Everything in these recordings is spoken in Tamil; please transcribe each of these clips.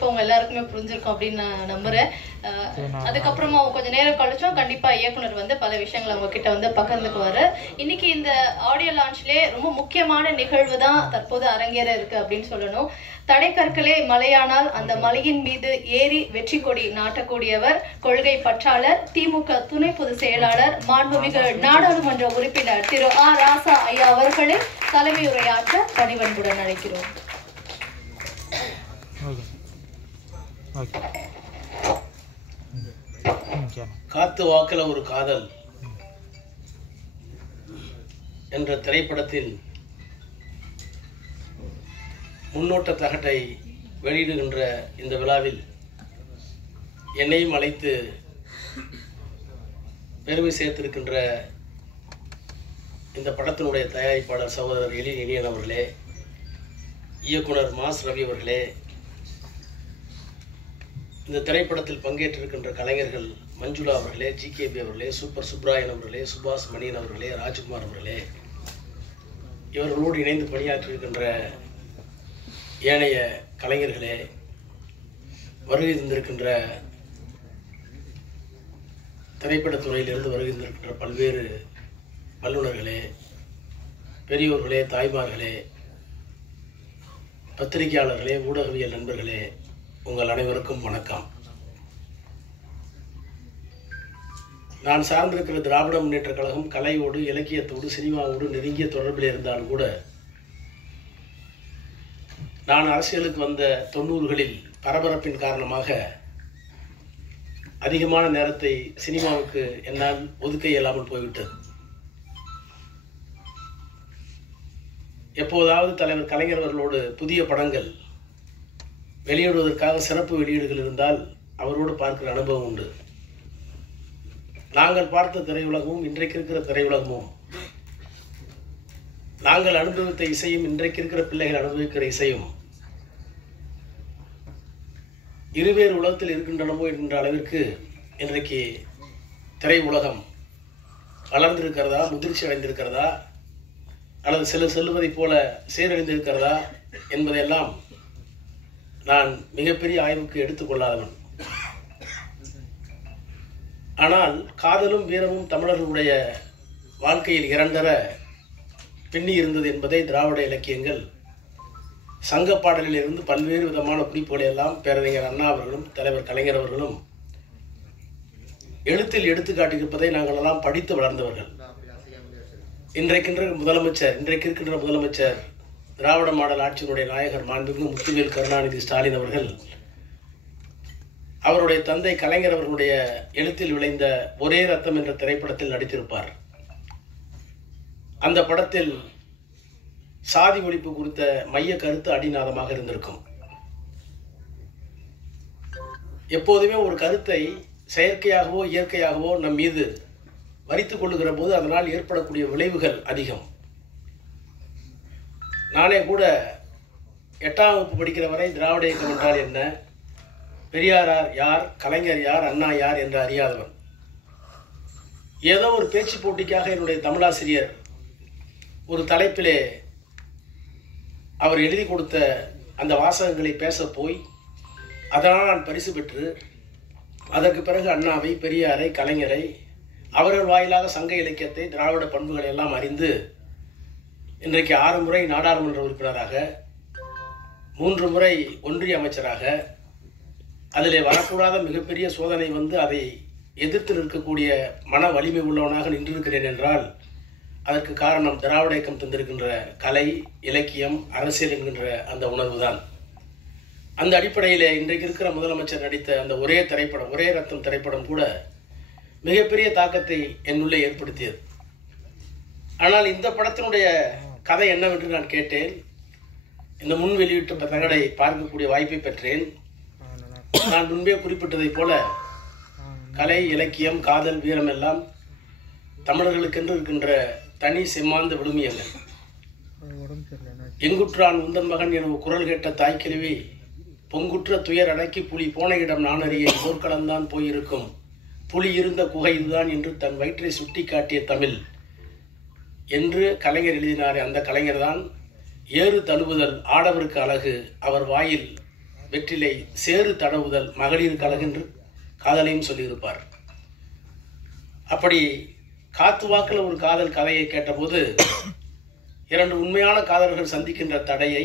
சொல்றப்ப உங்க எல்லாருக்குமே புரிஞ்சிருக்கும் அப்படின்னு நான் நம்புறேன். அதுக்கப்புறமா கொஞ்சம் நேரம் கழிச்சோம் கண்டிப்பா இயக்குனர் வந்து பல விஷயங்களை அவங்க கிட்ட வந்து பகிர்ந்துக்குவாரு. இன்னைக்கு இந்த ஆடியோ லான்ச்லயே ரொம்ப முக்கியமான நிகழ்வு தான் தற்போது அரங்கேற இருக்கு அப்படின்னு சொல்லணும். தடைக்கற்களே மலையானால் அந்த மலையின் மீது ஏறி வெற்றி கொடி நாட்டக்கூடியவர், கொள்கை பற்றாளர், திமுக துணை பொதுச் செயலாளர், மாண்புமிகு நாடாளுமன்ற உறுப்பினர் திரு ஆ. ராசா ஐயா அவர்களை தலைமை உரையாற்ற பணிவன்புடன் அழைக்கிறோம். காத்து வாக்குல ஒரு காதல் என்ற திரைப்படத்தின் முன்னோட்ட தகட்டை வெளியிடுகின்ற இந்த விழாவில் என்னையும் அழைத்து பெருமை சேர்த்திருக்கின்ற இந்த படத்தினுடைய தயாரிப்பாளர் சகோதரர் எழில் இனியன் அவர்களே, இயக்குனர் மாஸ் ரவி அவர்களே, இந்த திரைப்படத்தில் பங்கேற்றிருக்கின்ற கலைஞர்கள் மஞ்சுளா அவர்களே, GKB அவர்களே, சூப்பர் சுப்ராயன் அவர்களே, சுபாஷ் மணியன் அவர்களே, ராஜ்குமார் அவர்களே, இவர்களோடு இணைந்து பணியாற்றியிருக்கின்ற ஏனைய கலைஞர்களே, வருகை தந்திருக்கின்ற திரைப்படத்துறையிலிருந்து வருகை தந்திருக்கின்ற பல்வேறு வல்லுநர்களே, பெரியோர்களே, தாய்மார்களே, பத்திரிகையாளர்களே, ஊடகவியல் நண்பர்களே, உங்கள் அனைவருக்கும் வணக்கம். நான் சார்ந்திருக்கிற திராவிட முன்னேற்ற கழகம் கலையோடு, இலக்கியத்தோடு, சினிமாவோடு நெருங்கிய தொடர்பில் இருந்தாலும் கூட நான் அரசியலுக்கு வந்த 90களில் பரபரப்பின் காரணமாக அதிகமான நேரத்தை சினிமாவுக்கு என்னால் ஒதுக்க இயலாமல் போய்விட்டது. எப்போதாவது தலைவர் கலைஞர் அவர்களோடு புதிய படங்கள் வெளியிடுவதற்காக சிறப்பு வெளியீடுகள் இருந்தால் அவரோடு பார்க்கிற அனுபவம் உண்டு. நாங்கள் பார்த்த திரையுலகமும் இன்றைக்கு இருக்கிற திரையுலகமும், நாங்கள் அனுபவித்த இசையும் இன்றைக்கு இருக்கிற பிள்ளைகள் அனுபவிக்கிற இசையும் இருவேறு உலகத்தில் இருக்கின்றனமோ என்கின்ற அளவிற்கு இன்றைக்கு திரையுலகம் வளர்ந்திருக்கிறதா, முதிர்ச்சி அடைந்திருக்கிறதா, அல்லது சிலர் செல்வதைப் போல சீரழிந்திருக்கிறதா என்பதையெல்லாம் நான் மிகப்பெரிய ஆய்வுக்கு எடுத்துக்கொள்ளாதவன். ஆனால் காதலும் வீரமும் தமிழர்களுடைய வாழ்க்கையில் இரண்டர பின்னி இருந்தது என்பதை திராவிட இலக்கியங்கள் சங்க பாடலில் இருந்து பல்வேறு விதமான குறிப்புகளை எல்லாம் பேரறிஞர் அண்ணா அவர்களும் தலைவர் கலைஞர் அவர்களும் எழுத்தில் எடுத்து காட்டியிருப்பதை நாங்கள் எல்லாம் படித்து வளர்ந்தவர்கள். இன்றைக்கு இருக்கின்ற முதலமைச்சர் திராவிட மாடல் ஆட்சியினுடைய நாயகர் மாண்புமிகு முத்துவேல் கருணாநிதி ஸ்டாலின் அவர்கள் அவருடைய தந்தை கலைஞர் அவர்களுடைய எழுத்தில் விளைந்த ஒரே ரத்தம் என்ற திரைப்படத்தில் நடித்திருப்பார். அந்த படத்தில் சாதி ஒழிப்பு குறித்த மைய கருத்து அடிநாதமாக இருந்திருக்கும். எப்போதுமே ஒரு கருத்தை செயற்கையாகவோ இயற்கையாகவோ நம் மீது வரித்துக் கொள்ளுகிற போது அதனால் ஏற்படக்கூடிய விளைவுகள் அதிகம். நானே கூட 8ஆம் வகுப்பு படிக்கிற வரை திராவிட இயக்கம் என்றால் என்ன, பெரியார் யார், கலைஞர் யார், அண்ணா யார் என்று அறியாதவன். ஏதோ ஒரு பேச்சு போட்டிக்காக என்னுடைய தமிழாசிரியர் ஒரு தலைப்பிலே அவர் எழுதி கொடுத்த அந்த வாசகங்களை பேச போய் அதனால் நான் பரிசு பெற்று அதற்கு பிறகு அண்ணாவை, பெரியாரை, கலைஞரை, அவர்கள் வாயிலாக சங்க இலக்கியத்தை, திராவிட பண்புகளை எல்லாம் அறிந்து இன்றைக்கு 6 முறை நாடாளுமன்ற உறுப்பினராக, 3 முறை ஒன்றிய அமைச்சராக, அதிலே வரக்கூடாத மிகப்பெரிய சோதனை வந்து அதை எதிர்த்து நிற்கக்கூடிய மன வலிமை உள்ளவனாக நின்றிருக்கிறேன் என்றால் அதற்கு காரணம் திராவிட இயக்கம் தந்திருக்கின்ற கலை, இலக்கியம், அரசியல் என்கின்ற அந்த உணர்வுதான். அந்த அடிப்படையிலே இன்றைக்கு இருக்கிற முதலமைச்சர் நடித்த அந்த ஒரே திரைப்படம், ஒரே ரத்தம் திரைப்படம் கூட மிகப்பெரிய தாக்கத்தை என்னுள்ளே ஏற்படுத்தியது. ஆனால் இந்த படத்தினுடைய கதை என்னவென்று நான் கேட்டேன். இந்த முன் வெளியிட்ட தகடை பார்க்கக்கூடிய வாய்ப்பை பெற்றேன். நான் முன்பே குறிப்பிட்டதைப் போல கலை, இலக்கியம், காதல், வீரம் எல்லாம் தமிழர்களுக்கென்று இருக்கின்ற தனி செம்மாந்த விழுமியங்கள். எங்குற்றான் உந்தன் மகன் என குரல் கேட்ட தாய்க்கிழவி, பொங்குற்ற துயர் அடக்கி புலி போன இடம் நானறிய போர்க்களம்தான் போயிருக்கும், புலி இருந்த குகை இதுதான் என்று தன் வயிற்றை சுட்டி காட்டிய தமிழ் என்று கலைஞர் எழுதினாரே, அந்த கலைஞர் தான் ஏறு தழுவுதல் ஆடவருக்கு அழகு, அவர் வாயில் வெற்றிலை சேறு தடவுதல் மகளிர் கழகென்று காதலையும் சொல்லியிருப்பார். அப்படி காத்து வாக்கில் ஒரு காதல் கதையை கேட்டபோது இரண்டு உண்மையான காதலர்கள் சந்திக்கின்ற தடையை,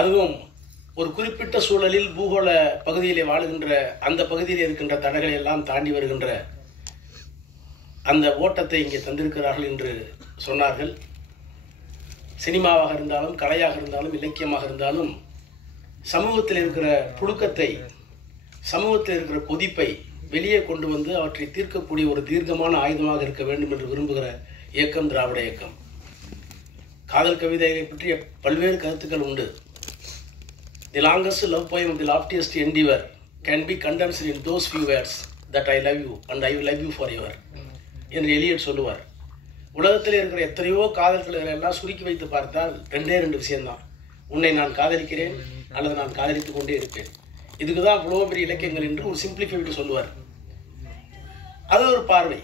அதுவும் ஒரு குறிப்பிட்ட சூழலில் பூகோள பகுதியிலே வாழுகின்ற அந்த பகுதியில் இருக்கின்ற தடைகளை எல்லாம் தாண்டி வருகின்ற அந்த ஓட்டத்தை இங்கே தந்திருக்கிறார்கள் என்று சொன்னார்கள். சினிமாவாக இருந்தாலும், கலையாக இருந்தாலும், இலக்கியமாக இருந்தாலும் சமூகத்தில் இருக்கிற புழுக்கத்தை, சமூகத்தில் இருக்கிற கொதிப்பை வெளியே கொண்டு வந்து அவற்றை தீர்க்கக்கூடிய ஒரு தீர்க்கமான ஆயுதமாக இருக்க வேண்டும் என்று விரும்புகிற இயக்கம் திராவிட இயக்கம். காதல் கவிதைகளை பற்றிய பல்வேறு கருத்துக்கள் உண்டு. The longest love poem of the loftiest endeavor can be condensed in those few words that I love you and I will love you forever என்று எலியட் சொல்லுவார். உலகத்தில் இருக்கிற எத்தனையோ காதல்களை எல்லாம் சுருக்கி வைத்து பார்த்தால் ரெண்டு விஷயம்தான். உன்னை நான் காதலிக்கிறேன் அல்லது நான் காதலித்துக் கொண்டே இருப்பேன். இதுக்கு தான் இவ்வளோ பெரிய இலக்கியங்கள் என்று ஒரு சிம்பிளிஃபைடு சொல்லுவார். அது ஒரு பார்வை.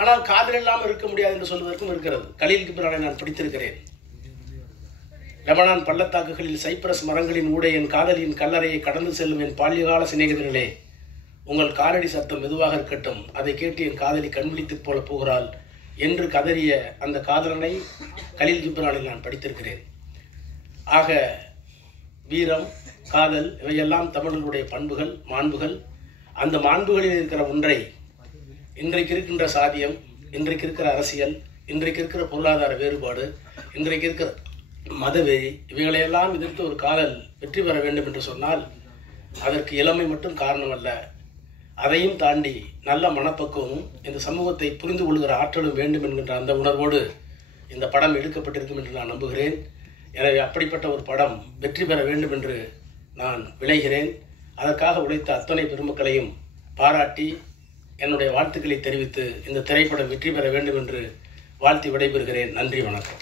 ஆனால் காதல் இல்லாமல் இருக்க முடியாது என்று சொல்வதற்கும் இருக்கிறது. கலீல் கிப்ரானை நான் படித்திருக்கிறேன். லெபனான் பள்ளத்தாக்குகளில் சைப்ரஸ் மரங்களின் ஊடே என் காதலியின் கல்லறையை கடந்து செல்லும் என் பால்யகால சிநேகிதர்களே, உங்கள் காலடி சத்தம் மெதுவாக இருக்கட்டும், அதை கேட்டு என் காதலி கண்விழித்து போல போகிறாள் என்று கதறிய அந்த காதலனை கலீல் கிப்ரானில் நான் படித்திருக்கிறேன். ஆக வீரம், காதல் இவையெல்லாம் தமிழர்களுடைய பண்புகள், மாண்புகள். அந்த மாண்புகளில் இருக்கிற ஒன்றை இன்றைக்கு இருக்கின்ற சாதியம், இன்றைக்கு இருக்கிற அரசியல், இன்றைக்கு இருக்கிற பொருளாதார வேறுபாடு, இன்றைக்கு இருக்கிற மதவெறி, இவைகளையெல்லாம் எதிர்த்து ஒரு காதல் வெற்றி பெற வேண்டும் என்று சொன்னால் அதற்கு இளமை மட்டும் காரணம் அல்ல. அதையும் தாண்டி நல்ல மனப்பக்குவமும் இந்த சமூகத்தை புரிந்து கொள்கிற ஆற்றலும் வேண்டும் என்கின்ற அந்த உணர்வோடு இந்த படம் எடுக்கப்பட்டிருக்கும் என்று நான் நம்புகிறேன். எனவே அப்படிப்பட்ட ஒரு படம் வெற்றி பெற வேண்டும் என்று நான் விளைகிறேன். அதற்காக உழைத்த அத்தனை பெருமக்களையும் பாராட்டி என்னுடைய வாழ்த்துக்களை தெரிவித்து இந்த திரைப்படம் வெற்றி பெற வேண்டும் என்று வாழ்த்தி விடைபெறுகிறேன். நன்றி, வணக்கம்.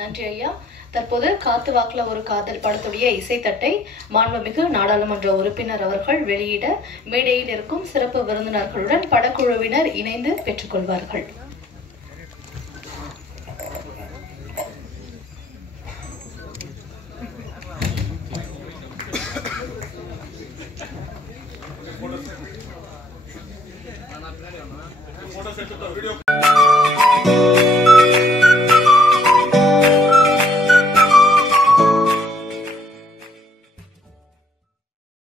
நன்றி ஐயா. தற்போது காத்து வாக்குல ஒரு காதல் படத்துடைய இசைத்தட்டை மாண்புமிகு நாடாளுமன்ற உறுப்பினர் அவர்கள் வெளியிட மேடையில் இருக்கும் சிறப்பு விருந்தினர்களுடன் படக்குழுவினர் இணைந்து பெற்றுக்கொள்வார்கள். வீடியோ